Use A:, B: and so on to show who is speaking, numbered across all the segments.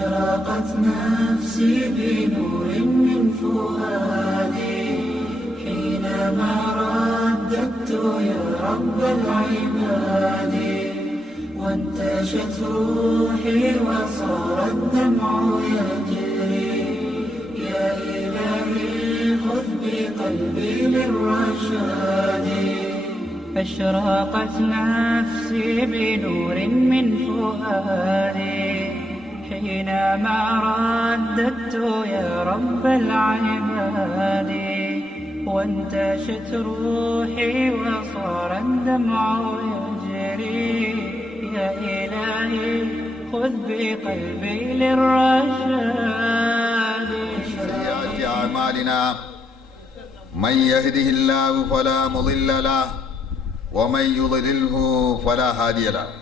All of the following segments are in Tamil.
A: اشراقت نفسي بنور من فؤادي حينما رددت يا رب العباد وانتشت روحي وصار الدمع يجري يا إلهي خذ بقلبي للرشاد
B: أشراقت نفسي بنور من فؤادي حينما رددت يا رب العباد وانتشت روحي وصار الدمع يجري يا إلهي خذ بقلبي للرشاد
C: سيئات أعمالنا من يهده الله فلا مضل له ومن يضلله فلا هادي له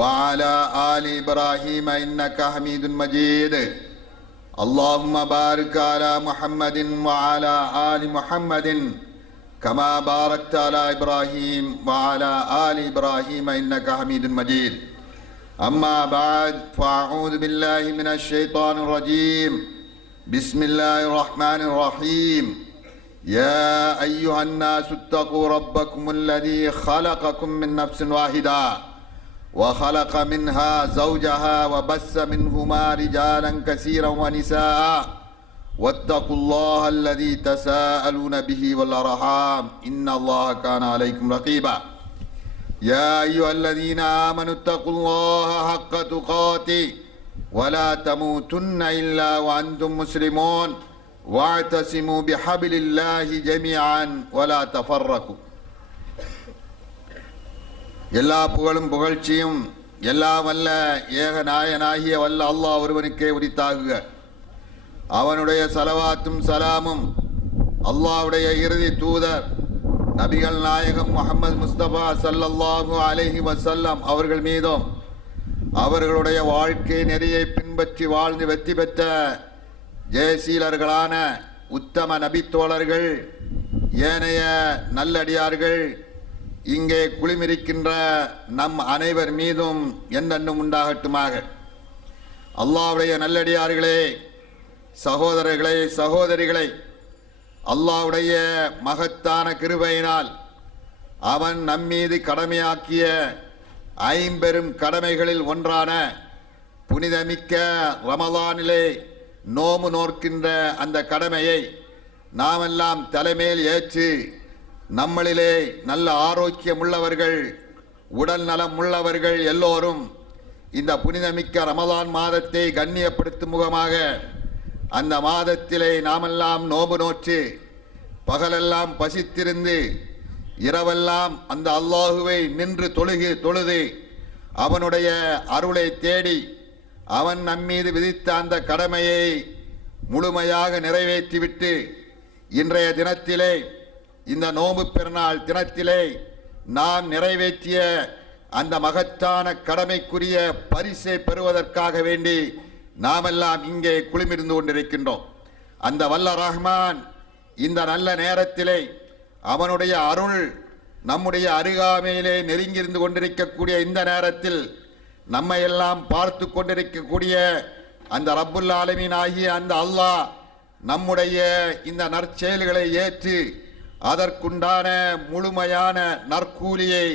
C: وعلى آل إبراهيم إنك حميد مجيد اللهم بارك على محمد وعلى آل محمد كما باركت على إبراهيم وعلى آل إبراهيم إنك حميد مجيد أما بعد فأعوذ بالله من الشيطان الرجيم بسم الله الرحمن الرحيم يا أيها الناس اتقوا ربكم الذي خلقكم من نفس واحده وخلق منها زوجها وبس منهما رجالا كثيرا ونساء واتقوا الله الذي تساءلون به والارحام ان الله كان عليكم رقيبا يا ايها الذين امنوا اتقوا الله حق تقاته ولا تموتن الا وانتم مسلمون واعتصموا بحبل الله جميعا ولا تفرقوا எல்லா புகழும் புகழ்ச்சியும் எல்லாம் வல்ல ஏக நாயனாகிய வல்ல அல்லாஹ் ஒருவனுக்கே உரித்தாகுக அவனுடைய சலவாத்தும் சலாமும் அல்லாவுடைய இறுதி தூதர் நபிகள் நாயகம் முகமது முஸ்தபா சல்லாஹு அலஹி வசல்லம் அவர்கள் மீதும் அவர்களுடைய வாழ்க்கை நெறியை பின்பற்றி வாழ்ந்து வெற்றி பெற்ற ஜெயசீலர்களான உத்தம நபித்தோழர்கள் ஏனைய நல்லடியார்கள் இங்கே குளிமிருக்கின்ற நம் அனைவர் மீதும் என்னென்னும் உண்டாகட்டுமாக அல்லாவுடைய நல்லடியார்களே சகோதரர்களே சகோதரிகளை அல்லாவுடைய மகத்தான கிருபையினால் அவன் நம்மீது கடமையாக்கிய ஐம்பெரும் கடமைகளில் ஒன்றான புனிதமிக்க ரமலானிலே நோமு நோர்க்கின்ற அந்த கடமையை நாமெல்லாம் தலைமையில் ஏற்று நம்மளிலே நல்ல ஆரோக்கியம் உள்ளவர்கள் உடல் நலம் உள்ளவர்கள் எல்லோரும் இந்த புனிதமிக்க ரமதான் மாதத்தை கண்ணியப்படுத்தும் முகமாக அந்த மாதத்திலே நாமெல்லாம் நோபு நோற்று பகலெல்லாம் பசித்திருந்து இரவெல்லாம் அந்த அல்லாஹுவை நின்று தொழுகு தொழுது அவனுடைய அருளை தேடி அவன் நம்மீது விதித்த அந்த கடமையை முழுமையாக நிறைவேற்றிவிட்டு இன்றைய தினத்திலே இந்த நோம்பு பெருநாள் தினத்திலே நாம் நிறைவேற்றிய அந்த மகத்தான கடமைக்குரிய பரிசை பெறுவதற்காக வேண்டி நாமெல்லாம் இங்கே குளிமிருந்து கொண்டிருக்கின்றோம் அந்த வல்ல ரஹ்மான் இந்த நல்ல நேரத்திலே அவனுடைய அருள் நம்முடைய அருகாமையிலே நெருங்கியிருந்து கொண்டிருக்கக்கூடிய இந்த நேரத்தில் நம்மை எல்லாம் பார்த்து கொண்டிருக்கக்கூடிய அந்த ரப்புல்லாலமீன் ஆகிய அந்த அல்லாஹ் நம்முடைய இந்த நற்செயல்களை ஏற்று அதற்குண்டான முழுமையான நற்கூலியை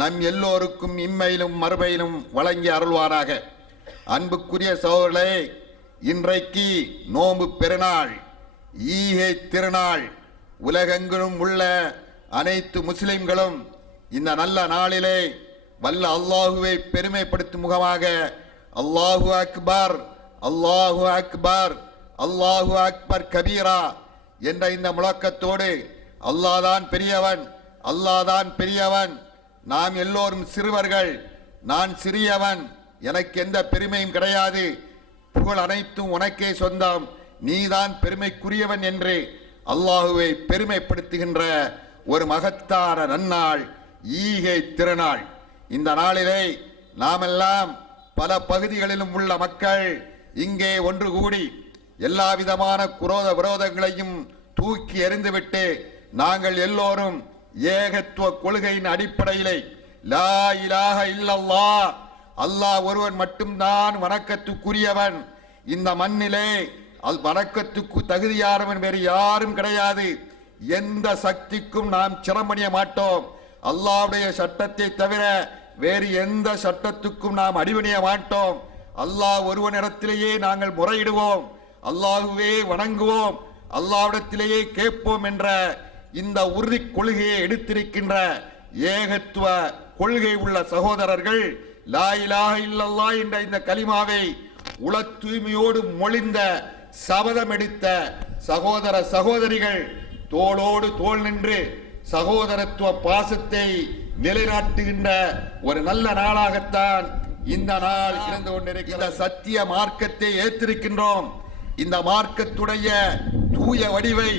C: நம் எல்லோருக்கும் இம்மையிலும் மறுமையிலும் வழங்கி அருள்வாராக அன்புக்குரிய சோழர்களே இன்றைக்கு நோம்பு பெருநாள் ஈகை திருநாள் உலகெங்கிலும் உள்ள அனைத்து முஸ்லிம்களும் இந்த நல்ல நாளிலே வல்ல அல்லாஹுவை பெருமைப்படுத்தும் முகமாக அல்லாஹு அக்பர் அல்லாஹு அக்பர் அல்லாஹு அக்பர் கபீரா என்ற இந்த முழக்கத்தோடு அல்லாதான் பெரியவன் அல்லாதான் பெரியவன் நாம் எல்லோரும் சிறுவர்கள் நான் சிறியவன் எனக்கு எந்த பெருமையும் கிடையாது புகழ் அனைத்தும் உனக்கே சொந்தம் நீதான் பெருமைக்குரியவன் என்று அல்லாஹுவை பெருமைப்படுத்துகின்ற ஒரு மகத்தான நன்னாள் ஈகை திருநாள் இந்த நாளிலே நாமெல்லாம் பல பகுதிகளிலும் உள்ள மக்கள் இங்கே ஒன்று கூடி எல்லா விதமான குரோத விரோதங்களையும் தூக்கி எறிந்துவிட்டு நாங்கள் எல்லோரும் ஏகத்துவ கொள்கையின் அடிப்படையிலே லா இலாக இல்லல்லா அல்லாஹ் ஒருவன் மட்டும்தான் வணக்கத்துக்குரியவன் இந்த மண்ணிலே அது வணக்கத்துக்கு தகுதியானவன் வேறு யாரும் கிடையாது எந்த சக்திக்கும் நாம் சிரமணிய மாட்டோம் அல்லாவுடைய சட்டத்தை தவிர வேறு எந்த சட்டத்துக்கும் நாம் அடிவணிய மாட்டோம் அல்லாஹ் ஒருவனிடத்திலேயே நாங்கள் முறையிடுவோம் அல்லாஹுவே வணங்குவோம் அல்லாவிடத்திலேயே கேட்போம் என்ற இந்த உறுதி கொள்கையை எடுத்திருக்கின்ற ஏகத்துவ கொள்கை உள்ள சகோதரர்கள் லாயிலாக இல்லல்லா என்ற இந்த கலிமாவை உல தூய்மையோடு மொழிந்த சபதம் எடுத்த சகோதர சகோதரிகள் தோளோடு தோல் நின்று சகோதரத்துவ பாசத்தை நிலைநாட்டுகின்ற ஒரு நல்ல நாளாகத்தான் இந்த நாள் இருந்து கொண்டிருக்கிற சத்திய மார்க்கத்தை ஏற்றிருக்கின்றோம் இந்த மார்க்கத்துடைய தூய வடிவை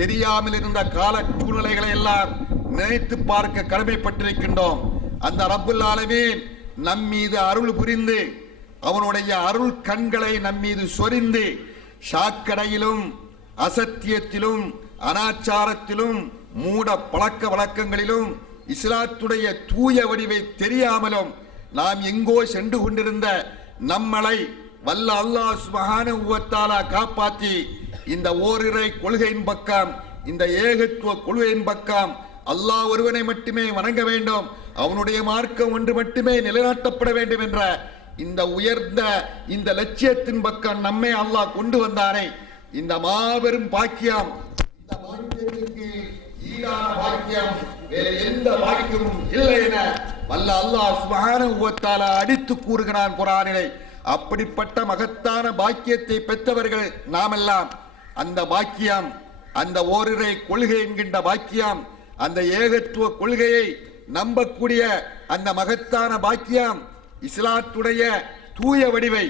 C: தெரியாமல் இருந்த கால சூழ்நிலைகளை எல்லாம் நினைத்து பார்க்க கடமைப்பட்டிருக்கின்றோம் அந்த ரப்புல் நம் நம்மீது அருள் புரிந்து அவனுடைய அருள் கண்களை நம்மீது சொரிந்து சாக்கடையிலும் அசத்தியத்திலும் அனாச்சாரத்திலும் மூட பழக்க வழக்கங்களிலும் இஸ்லாத்துடைய தூய வடிவை தெரியாமலும் நாம் எங்கோ சென்று கொண்டிருந்த நம்மளை வல்ல அல்லாஹ் சுபஹான உவத்தாலா காப்பாற்றி இந்த ஓரிரை கொள்கையின் பக்கம் இந்த ஏகத்துவ கொள்கையின் பக்கம் அல்லாஹ் ஒருவனை மட்டுமே வணங்க வேண்டும் அவனுடைய மார்க்கம் ஒன்று மட்டுமே நிலைநாட்டப்பட வேண்டும் என்ற இந்த உயர்ந்த இந்த லட்சியத்தின் பக்கம் நம்மை அல்லாஹ் கொண்டு வந்தானே இந்த மாபெரும் பாக்கியம் இந்த ஈடான பாக்கியம் எந்த பாக்கியமும் இல்லை என வல்ல அல்லாஹ் சுபஹான உவத்தாலா அடித்து கூறுகிறான் குரானினை அப்படிப்பட்ட மகத்தான பாக்கியத்தை பெற்றவர்கள் நாமெல்லாம் அந்த பாக்கியம் அந்த ஓரிரை கொள்கை என்கின்ற பாக்கியம் அந்த ஏகத்துவ கொள்கையை நம்பக்கூடிய அந்த மகத்தான பாக்கியம் இஸ்லாத்துடைய தூய வடிவை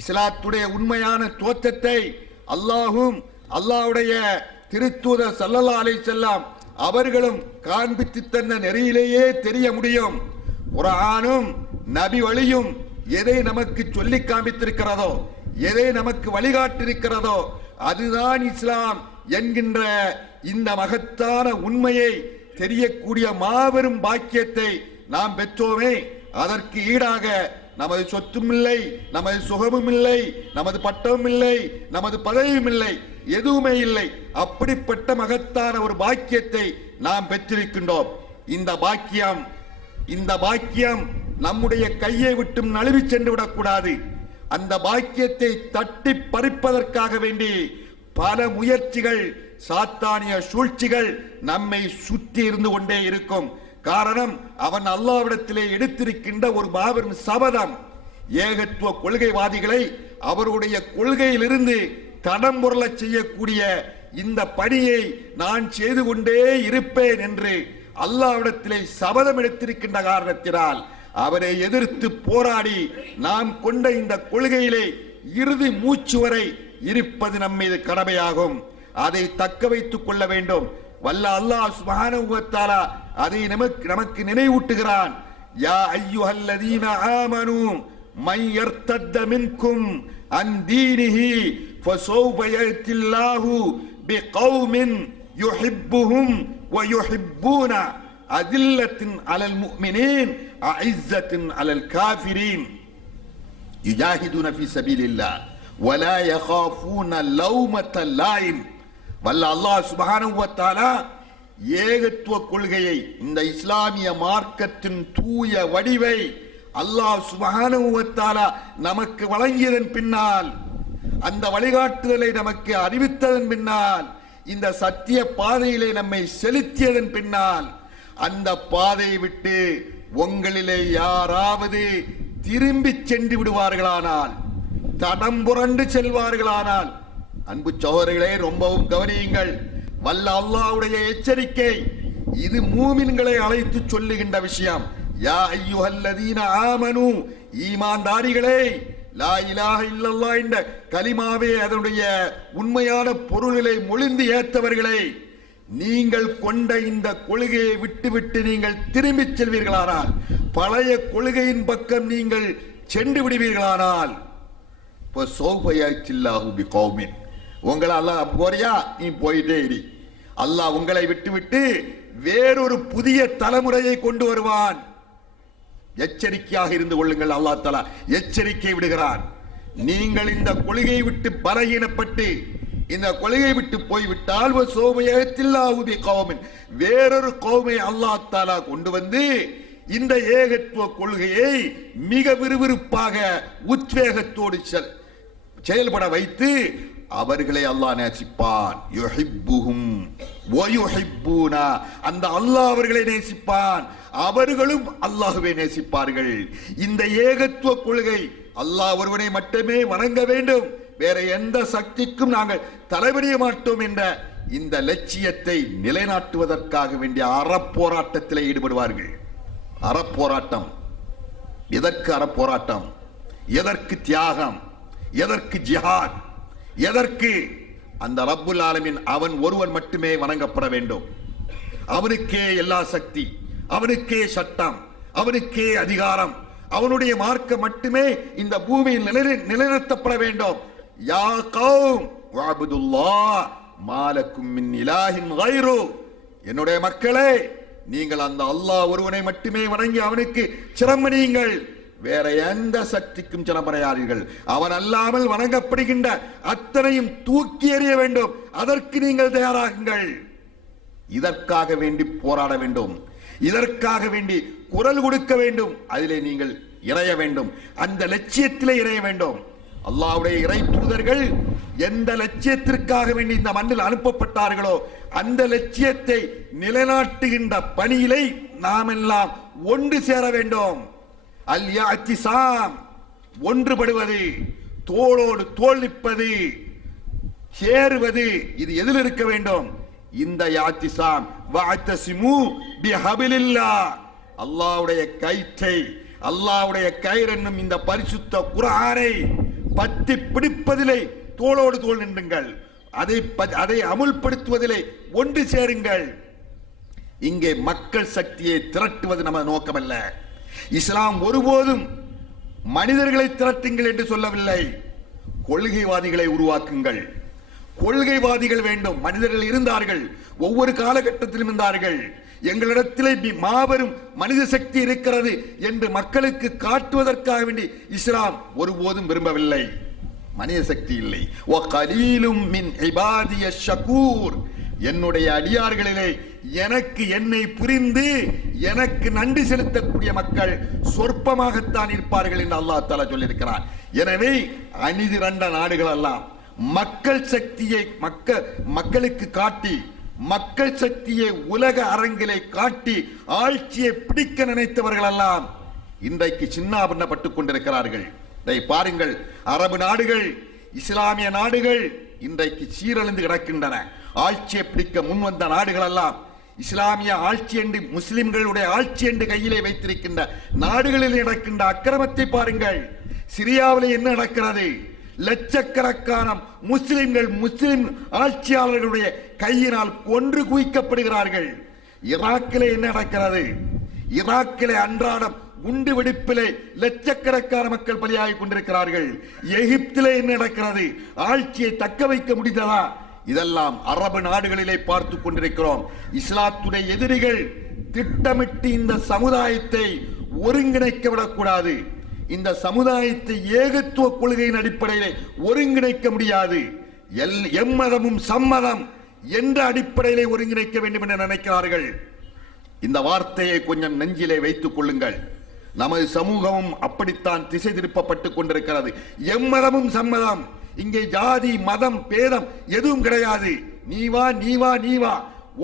C: இஸ்லாத்துடைய உண்மையான தோற்றத்தை அல்லாஹும் அல்லாஹுடைய திருத்தூத சல்லல்லா அலை செல்லாம் அவர்களும் காண்பித்து தந்த நெறியிலேயே தெரிய முடியும் ஒரு ஆணும் நபி வழியும் எதை நமக்கு சொல்லி காமித்திருக்கிறதோ எதை நமக்கு வழிகாட்டிருக்கிறதோ அதுதான் இஸ்லாம் என்கின்ற இந்த மகத்தான உண்மையை தெரியக்கூடிய மாபெரும் பாக்கியத்தை நாம் பெற்றோமே அதற்கு ஈடாக நமது சொத்தும் இல்லை நமது சுகமும் இல்லை நமது பட்டமும் இல்லை நமது பதவியும் இல்லை எதுவுமே இல்லை அப்படிப்பட்ட மகத்தான ஒரு பாக்கியத்தை நாம் பெற்றிருக்கின்றோம் இந்த பாக்கியம் இந்த பாக்கியம் நம்முடைய கையை விட்டும் நழுவி சென்று விடக்கூடாது அந்த பாக்கியத்தை தட்டி பறிப்பதற்காக வேண்டி பல முயற்சிகள் சாத்தானிய சூழ்ச்சிகள் நம்மை சுற்றி இருந்து கொண்டே இருக்கும் காரணம் அவன் அல்லாவிடத்திலே எடுத்திருக்கின்ற ஒரு மாபெரும் சபதம் ஏகத்துவ கொள்கைவாதிகளை அவருடைய கொள்கையிலிருந்து தடம் பொருள செய்யக்கூடிய இந்த பணியை நான் செய்து கொண்டே இருப்பேன் என்று அல்லாவிடத்திலே சபதம் எடுத்திருக்கின்ற காரணத்தினால் அவரை எதிர்த்து போராடி நாம் கொண்ட இந்த கொள்கையிலே இறுதி மூச்சு வரை இருப்பது நம்மீது கடமையாகும் அதை தக்க வைத்துக் கொள்ள வேண்டும் வல்ல அல்லாஹ் சுபானுவத்தாலா அதை நமக்கு நமக்கு நினைவூட்டுகிறான் யா ஐயுஹல்லதீன ஆமனு மை யர்த்தத்த மின்கும் அன் தீனிஹி ஃபஸௌப யத்தில்லாஹு பிகௌமின் யுஹிப்புஹும் வயுஹிப்பூன அதில்லத்தின் அலல் முஃமினீன் أعزة على الكافرين يجاهدون في سبيل الله ولا يخافون لومة لائم வல்ல அல்லாஹ் சுபானுவத்தாலா ஏகத்துவ கொள்கையை இந்த இஸ்லாமிய மார்க்கத்தின் தூய வடிவை அல்லாஹ் சுபானுவத்தாலா நமக்கு வழங்கியதன் பின்னால் அந்த வழிகாட்டுதலை நமக்கு அறிவித்ததன் பின்னால் இந்த சத்திய பாதையிலே நம்மை செலுத்தியதன் பின்னால் அந்த பாதையை விட்டு உங்களிலே யாராவது திரும்பி சென்று விடுவார்களானால் தடம் புரண்டு செல்வார்களானால் அன்பு சோதரிகளே ரொம்பவும் கவனியுங்கள் வல்ல அல்லாவுடைய எச்சரிக்கை இது மூமின்களை அழைத்து சொல்லுகின்ற விஷயம் யா ஐயுஹல்லதீன ஆமனு ஈமான்தாரிகளே லா இலாக இல்லல்லா என்ற கலிமாவே அதனுடைய உண்மையான பொருள்களை மொழிந்து ஏத்தவர்களே நீங்கள் கொண்ட இந்த கொள்கையை விட்டுவிட்டு நீங்கள் திரும்பிச் செல்வீர்களானால் பழைய கொள்கையின் பக்கம் நீங்கள் சென்று விடுவீர்களானால் இப்போ சோபையா சில்லாஹு பி கௌமின் உங்களை அல்லாஹ் போறியா நீ போயிட்டே இரு அல்லாஹ் உங்களை விட்டுவிட்டு வேறொரு புதிய தலைமுறையை கொண்டு வருவான் எச்சரிக்கையாக இருந்து கொள்ளுங்கள் அல்லா தலா எச்சரிக்கை விடுகிறான் நீங்கள் இந்த கொள்கையை விட்டு பலகீனப்பட்டு இந்த கொலையை விட்டு போய்விட்டால் சோமயத்தில்லாவுதி கோமின் வேறொரு கோமை அல்லாஹ் தாலா கொண்டு வந்து இந்த ஏகத்துவ கொள்கையை மிக விறுவிறுப்பாக உத்வேகத்தோடு செல் செயல்பட வைத்து அவர்களை அல்லாஹ் நேசிப்பான் யுஹிப்புஹும் வயுஹிப்புனா அந்த அல்லாஹ் அவர்களை நேசிப்பான் அவர்களும் அல்லாஹுவை நேசிப்பார்கள் இந்த ஏகத்துவ கொள்கை அல்லாஹ் ஒருவனை மட்டுமே வணங்க வேண்டும் வேற எந்த சக்திக்கும் நாங்கள் தலைவிடிய மாட்டோம் என்ற இந்த லட்சியத்தை நிலைநாட்டுவதற்காக வேண்டிய அறப்போராட்டத்தில் ஈடுபடுவார்கள் அறப்போராட்டம் எதற்கு அறப்போராட்டம் எதற்கு தியாகம் எதற்கு ஜிஹாத் எதற்கு அந்த ரப்புல் ஆலமின் அவன் ஒருவன் மட்டுமே வணங்கப்பட வேண்டும் அவனுக்கே எல்லா சக்தி அவனுக்கே சட்டம் அவனுக்கே அதிகாரம் அவனுடைய மார்க்க மட்டுமே இந்த பூமியில் நிலை நிலைநிறுத்தப்பட வேண்டும் யா கௌம் வாபுதுல்லா மாலக்கும் மின் இலாஹின் கைரு என்னுடைய மக்களே நீங்கள் அந்த அல்லாஹ் ஒருவனை மட்டுமே வணங்கி அவனுக்கு சிரமணியுங்கள் வேற எந்த சக்திக்கும் சிரமடையாதீர்கள் அவன் அல்லாமல் வணங்கப்படுகின்ற அத்தனையும் தூக்கி எறிய வேண்டும் அதற்கு நீங்கள் தயாராகுங்கள் இதற்காக வேண்டி போராட வேண்டும் இதற்காக வேண்டி குரல் கொடுக்க வேண்டும் அதிலே நீங்கள் இறைய வேண்டும் அந்த லட்சியத்திலே இறைய வேண்டும் அல்லாவுடைய இறை தூதர்கள் எந்த லட்சியத்திற்காக வேண்டி இந்த மண்ணில் அனுப்பப்பட்டார்களோ அந்த லட்சியத்தை நிலைநாட்டுகின்ற பணியிலை நாம் எல்லாம் ஒன்று சேர வேண்டும் அல்யாச்சிசாம் ஒன்றுபடுவது தோளோடு தோல் நிற்பது சேருவது இது எதில் இருக்க வேண்டும் இந்த யாத்திசாம் வாத்தசிமு பிஹபிலில்லா அல்லாவுடைய கயிற்றை அல்லாவுடைய என்னும் இந்த பரிசுத்த குரானை பற்றி பிடிப்பதிலே தோளோடு தோல் நின்றுங்கள் அதை அதை அமுல்படுத்துவதிலே ஒன்று சேருங்கள் இங்கே மக்கள் சக்தியை திரட்டுவது நமது நோக்கமல்ல இஸ்லாம் ஒருபோதும் மனிதர்களை திரட்டுங்கள் என்று சொல்லவில்லை கொள்கைவாதிகளை உருவாக்குங்கள் கொள்கைவாதிகள் வேண்டும் மனிதர்கள் இருந்தார்கள் ஒவ்வொரு காலகட்டத்திலும் இருந்தார்கள் எங்களிடத்திலே மாபெரும் மனித சக்தி இருக்கிறது என்று மக்களுக்கு காட்டுவதற்காக வேண்டி இஸ்லாம் ஒருபோதும் விரும்பவில்லை மனித சக்தி இல்லை ஓ மின் ஷகூர் என்னுடைய அடியார்களிலே எனக்கு என்னை புரிந்து எனக்கு நன்றி செலுத்தக்கூடிய மக்கள் சொற்பமாகத்தான் இருப்பார்கள் என்று அல்லாஹ் தால சொல்லியிருக்கிறார் எனவே அணிதிரண்ட நாடுகள் எல்லாம் மக்கள் சக்தியை மக்கள் மக்களுக்கு காட்டி மக்கள் சக்தியை உலக அரங்கிலே காட்டி ஆட்சியை பிடிக்க நினைத்தவர்கள் எல்லாம் இன்றைக்கு சின்னாபின்னப்பட்டுக் கொண்டிருக்கிறார்கள் இதை பாருங்கள் அரபு நாடுகள் இஸ்லாமிய நாடுகள் இன்றைக்கு சீரழிந்து கிடக்கின்றன ஆட்சியை பிடிக்க முன்வந்த நாடுகள் எல்லாம் இஸ்லாமிய ஆட்சி என்று முஸ்லிம்களுடைய ஆட்சி என்று கையிலே வைத்திருக்கின்ற நாடுகளில் நடக்கின்ற அக்கிரமத்தை பாருங்கள் சிரியாவில் என்ன நடக்கிறது லட்சக்கணக்கான முஸ்லிம்கள் முஸ்லிம் ஆட்சியாளர்களுடைய கையினால் கொன்று குவிக்கப்படுகிறார்கள் ஈராக்கிலே என்ன நடக்கிறது ஈராக்கிலே அன்றாடம் குண்டு வெடிப்பிலே லட்சக்கணக்கான மக்கள் பலியாகி கொண்டிருக்கிறார்கள் எகிப்திலே என்ன நடக்கிறது ஆட்சியை தக்க வைக்க முடிந்ததா இதெல்லாம் அரபு நாடுகளிலே பார்த்து கொண்டிருக்கிறோம் இஸ்லாத்துடைய எதிரிகள் திட்டமிட்டு இந்த சமுதாயத்தை ஒருங்கிணைக்க விடக்கூடாது இந்த சமுதாயத்தை ஏகத்துவ கொள்கையின் அடிப்படையில் ஒருங்கிணைக்க முடியாது எல் எம்மதமும் சம்மதம் என்ற அடிப்படையில் ஒருங்கிணைக்க வேண்டும் என்று நினைக்கிறார்கள் இந்த வார்த்தையை கொஞ்சம் நெஞ்சிலே வைத்துக் கொள்ளுங்கள் நமது சமூகமும் அப்படித்தான் திசை திருப்பப்பட்டுக் கொண்டிருக்கிறது எம்மதமும் சம்மதம் இங்கே ஜாதி மதம் பேதம் எதுவும் கிடையாது நீ வா நீ வா நீ வா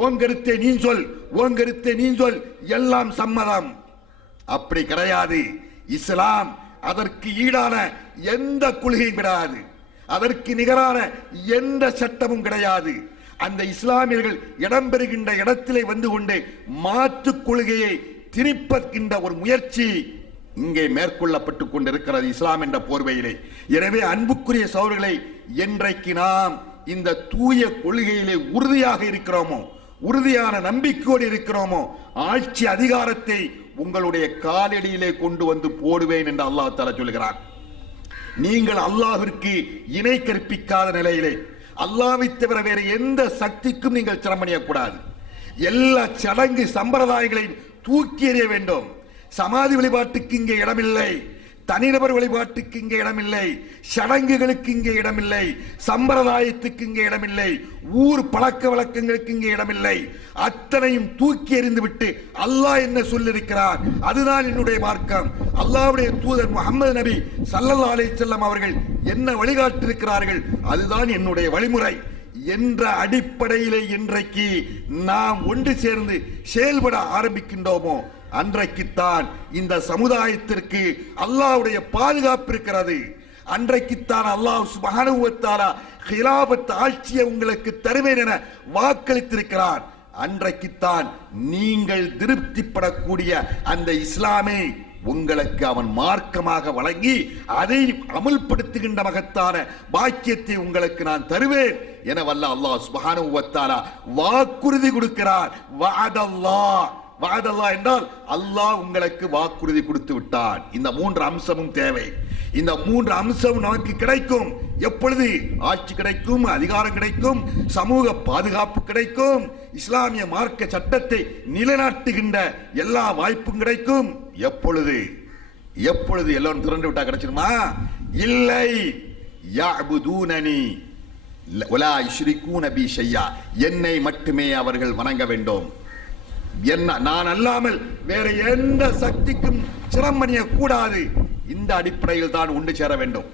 C: ஓங்கருத்தே நீ சொல் ஓங்கருத்தே நீ சொல் எல்லாம் சம்மதம் அப்படி கிடையாது இஸ்லாம் அதற்கு ஈடான எந்த கொள்கையும் கிடையாது அதற்கு நிகரான எந்த சட்டமும் கிடையாது அந்த இஸ்லாமியர்கள் இடம்பெறுகின்ற இடத்திலே வந்து கொண்டு மாற்று கொள்கையை திணிப்பதற்கின்ற ஒரு முயற்சி இங்கே மேற்கொள்ளப்பட்டுக் கொண்டிருக்கிறது இஸ்லாம் என்ற போர்வையிலே எனவே அன்புக்குரிய சோழர்களை என்றைக்கு நாம் இந்த தூய கொள்கையிலே உறுதியாக இருக்கிறோமோ உறுதியான நம்பிக்கையோடு இருக்கிறோமோ ஆட்சி அதிகாரத்தை உங்களுடைய காலடியிலே கொண்டு வந்து போடுவேன் என்று அல்லாஹ் தால சொல்கிறார் நீங்கள் அல்லாஹிற்கு இணை கற்பிக்காத நிலையிலே அல்லாவை தவிர வேறு எந்த சக்திக்கும் நீங்கள் சிரமணியக்கூடாது எல்லா சடங்கு சம்பிரதாயங்களையும் தூக்கி எறிய வேண்டும் சமாதி வழிபாட்டுக்கு இங்கே இடமில்லை தனிநபர் வழிபாட்டுக்கு இங்கே இடமில்லை சடங்குகளுக்கு இங்கே இடமில்லை சம்பிரதாயத்துக்கு இங்கே இடமில்லை ஊர் பழக்க வழக்கங்களுக்கு இங்கே இடமில்லை அத்தனையும் தூக்கி எறிந்துவிட்டு அல்லாஹ் என்ன சொல்லிருக்கிறார் அதுதான் என்னுடைய மார்க்கம் அல்லாவுடைய தூதர் முகமது நபி சல்லல்லா அலை செல்லம் அவர்கள் என்ன வழிகாட்டிருக்கிறார்கள் அதுதான் என்னுடைய வழிமுறை என்ற அடிப்படையிலே இன்றைக்கு நாம் ஒன்று சேர்ந்து செயல்பட ஆரம்பிக்கின்றோமோ அன்றைக்குத்தான் இந்த சமுதாயத்திற்கு அல்லாவுடைய பாதுகாப்பு இருக்கிறது அன்றைக்குத்தான் அல்லாஹ் சுபகானுவத்தாரா ஹிலாபத் ஆட்சியை உங்களுக்கு தருவேன் என வாக்களித்திருக்கிறார் அன்றைக்குத்தான் நீங்கள் திருப்திப்படக்கூடிய அந்த இஸ்லாமே உங்களுக்கு அவன் மார்க்கமாக வழங்கி அதை அமுல்படுத்துகின்ற மகத்தான பாக்கியத்தை உங்களுக்கு நான் தருவேன் என வல்ல அல்லாஹ் சுபஹானு வாக்குறுதி கொடுக்கிறார் வாதல்லா வாதல்லா என்றால் அல்லாஹ் உங்களுக்கு வாக்குறுதி கொடுத்து விட்டான் இந்த மூன்று அம்சமும் தேவை இந்த மூன்று அம்சம் நமக்கு கிடைக்கும் எப்பொழுது ஆட்சி கிடைக்கும் அதிகாரம் கிடைக்கும் சமூக பாதுகாப்பு கிடைக்கும் இஸ்லாமிய மார்க்க சட்டத்தை நிலைநாட்டுகின்ற எல்லா வாய்ப்பும் கிடைக்கும் எப்பொழுது எப்பொழுது எல்லோரும் திறந்து விட்டா கிடைச்சிருமா இல்லை யாபுதூனனி என்னை மட்டுமே அவர்கள் வணங்க வேண்டும் என்ன நான் அல்லாமல் வேற எந்த சக்திக்கும் சிரமணிய கூடாது இந்த அடிப்படையில் தான் ஒன்று சேர வேண்டும்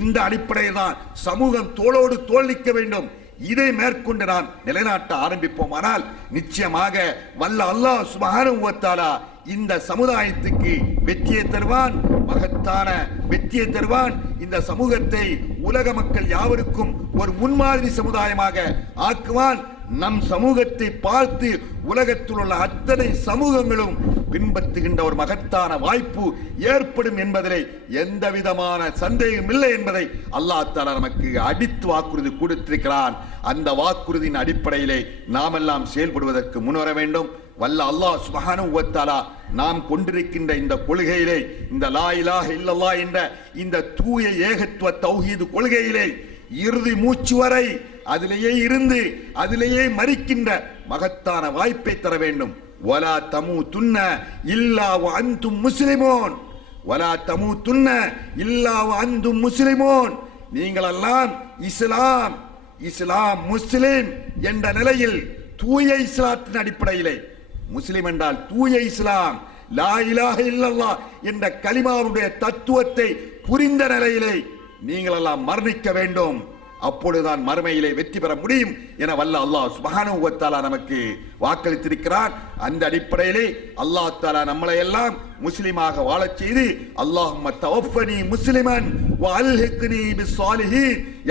C: இந்த அடிப்படையில் தான் சமூகம் தோளோடு தோல் நிற்க வேண்டும் இதை மேற்கொண்டு நாம் நிலைநாட்ட ஆரம்பிப்போமானால் நிச்சயமாக வல்ல அல்லாஹ் சுபஹானு இந்த சமுதாயத்துக்கு வெற்றியை தருவான் மகத்தான வெற்றியை தருவான் இந்த சமூகத்தை உலக மக்கள் யாவருக்கும் ஒரு முன்மாதிரி சமுதாயமாக ஆக்குவான் நம் சமூகத்தை பார்த்து உலகத்தில் உள்ள அத்தனை சமூகங்களும் பின்பற்றுகின்ற ஒரு மகத்தான வாய்ப்பு ஏற்படும் என்பதிலே எந்த விதமான சந்தேகம் இல்லை என்பதை அல்லா தாலா நமக்கு அடித்து வாக்குறுதி கொடுத்திருக்கிறான் அந்த வாக்குறுதியின் அடிப்படையிலே நாமெல்லாம் செயல்படுவதற்கு முன்வர வேண்டும் வல்ல அல்லாஹ் சுபஹானுவத்தாலா நாம் கொண்டிருக்கின்ற இந்த கொள்கையிலே இந்த லா இலாஹ இல்லல்லா என்ற இந்த தூய ஏகத்துவ தௌஹீது கொள்கையிலே இறுதி மூச்சு வரை அதிலேயே இருந்து அதிலேயே மறிக்கின்ற மகத்தான வாய்ப்பை தர வேண்டும் வலா தமு துன்ன இல்லா அந்தும் முஸ்லிமோன் வலா தமு துன்ன இல்லா அந்தும் முஸ்லிமோன் நீங்களெல்லாம் இஸ்லாம் இஸ்லாம் முஸ்லிம் என்ற நிலையில் தூய இஸ்லாத்தின் அடிப்படையிலே முஸ்லிம் என்றால் தூய இஸ்லாம் லா என்ற கலிமாவுடைய தத்துவத்தை புரிந்த நிலையிலே நீங்கள் எல்லாம் மரணிக்க வேண்டும் அப்பொழுதுதான் மறுமையிலே வெற்றி பெற முடியும் என வல்ல அல்லாஹ் சுபானுவத்தாலா நமக்கு வாக்களித்திருக்கிறான் அந்த அடிப்படையிலே அல்லாஹ் தாலா நம்மளை எல்லாம் முஸ்லிமாக வாழச் செய்து அல்லாஹும் தவஃபனி முஸ்லிமன்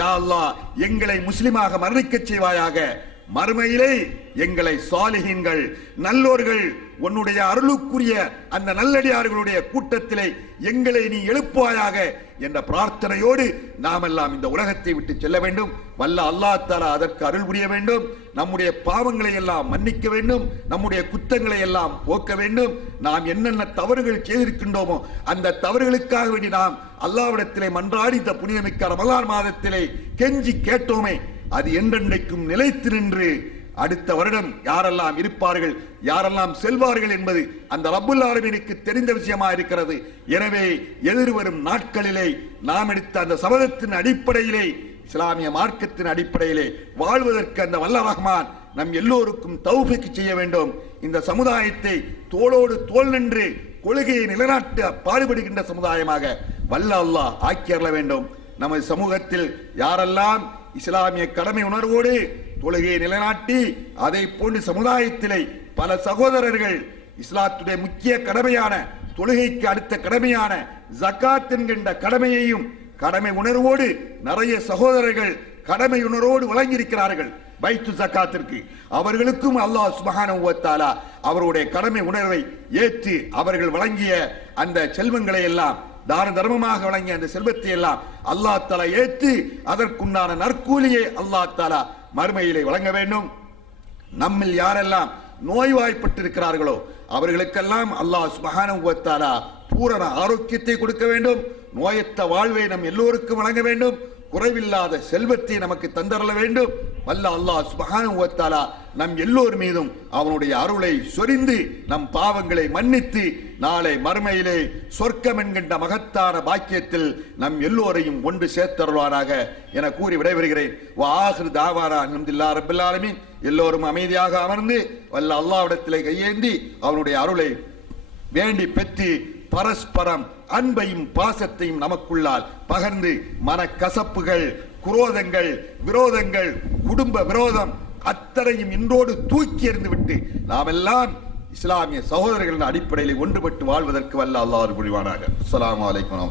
C: யா அல்லாஹ் எங்களை முஸ்லிமாக மரணிக்கச் செய்வாயாக மறுமையிலே எங்களை சாலிகின்கள் நல்லோர்கள் உன்னுடைய அருளுக்குரிய அந்த நல்லடியார்களுடைய கூட்டத்திலே எங்களை நீ எழுப்புவாயாக என்ற பிரார்த்தனையோடு நாம் எல்லாம் இந்த உலகத்தை விட்டு செல்ல வேண்டும் வல்ல அல்லா தாலா அதற்கு அருள் புரிய வேண்டும் நம்முடைய பாவங்களை எல்லாம் மன்னிக்க வேண்டும் நம்முடைய குத்தங்களை எல்லாம் போக்க வேண்டும் நாம் என்னென்ன தவறுகள் செய்திருக்கின்றோமோ அந்த தவறுகளுக்காக வேண்டி நாம் அல்லாவிடத்திலே மன்றாடி இந்த புனிதமிக்க ரமலான் மாதத்திலே கெஞ்சி கேட்டோமே அது என்றென்றைக்கும் நிலைத்து நின்று அடுத்த வருடம் யாரெல்லாம் இருப்பார்கள் யாரெல்லாம் செல்வார்கள் என்பது அந்த ரப்புல் தெரிந்த விஷயமா இருக்கிறது எனவே எதிர்வரும் நாட்களிலே நாம் எடுத்த அந்த சபதத்தின் அடிப்படையிலே இஸ்லாமிய மார்க்கத்தின் அடிப்படையிலே வாழ்வதற்கு அந்த வல்ல ரஹ்மான் நம் எல்லோருக்கும் தௌஃபிக்கு செய்ய வேண்டும் இந்த சமுதாயத்தை தோளோடு தோல் நின்று கொள்கையை நிலநாட்டு பாடுபடுகின்ற சமுதாயமாக வல்ல அல்லாஹ் ஆக்கியறல வேண்டும் நமது சமூகத்தில் யாரெல்லாம் இஸ்லாமிய கடமை உணர்வோடு தொழுகையை நிலைநாட்டி அதை போன்று சமுதாயத்திலே பல சகோதரர்கள் இஸ்லாத்துடைய முக்கிய கடமையான தொழுகைக்கு அடுத்த கடமையான ஜக்காத் என்கின்ற கடமையையும் கடமை உணர்வோடு நிறைய சகோதரர்கள் கடமை உணர்வோடு வழங்கியிருக்கிறார்கள் வைத்து ஜக்காத்திற்கு அவர்களுக்கும் அல்லாஹ் சுபஹானுவத்தாலா அவருடைய கடமை உணர்வை ஏற்று அவர்கள் வழங்கிய அந்த செல்வங்களை எல்லாம் தான தர்மமாக வழங்கிய அந்த செல்வத்தை எல்லாம் அல்லா தலா ஏற்று அதற்குண்டான நற்கூலியை அல்லா தாலா மறுமையிலே வழங்க வேண்டும் நம்மில் யாரெல்லாம் நோய்வாய்ப்பட்டிருக்கிறார்களோ அவர்களுக்கெல்லாம் அல்லாஹ் சுபகானுவத்தாரா பூரண ஆரோக்கியத்தை கொடுக்க வேண்டும் நோயத்த வாழ்வை நம் எல்லோருக்கும் வழங்க வேண்டும் குறைவில்லாத செல்வத்தை நமக்கு தந்தரல வேண்டும் வல்ல அல்லாஹ் சுபகானுவத்தாரா நம் எல்லோர் மீதும் அவனுடைய அருளை சொரிந்து நம் பாவங்களை மன்னித்து நாளை மறுமையிலே சொர்க்கம் என்கின்ற மகத்தான பாக்கியத்தில் நம் எல்லோரையும் ஒன்று சேர்த்தருவானாக என கூறி விடைபெறுகிறேன் வாஹிரு தாவாரா அஹமதுல்லா ரபில்லாலுமே எல்லோரும் அமைதியாக அமர்ந்து வல்ல அல்லாவிடத்திலே கையேந்தி அவனுடைய அருளை வேண்டி பெற்று பரஸ்பரம் அன்பையும் பாசத்தையும் நமக்குள்ளால் பகர்ந்து மனக்கசப்புகள் குரோதங்கள் விரோதங்கள் குடும்ப விரோதம் அத்தனையும் இன்றோடு தூக்கி எறிந்து விட்டு நாமெல்லாம் இஸ்லாமிய சகோதரர்களின் அடிப்படையில் ஒன்றுபட்டு வாழ்வதற்கு வல்ல அல்லாறு புரிவானாக அஸ்லாம் வலைக்கம்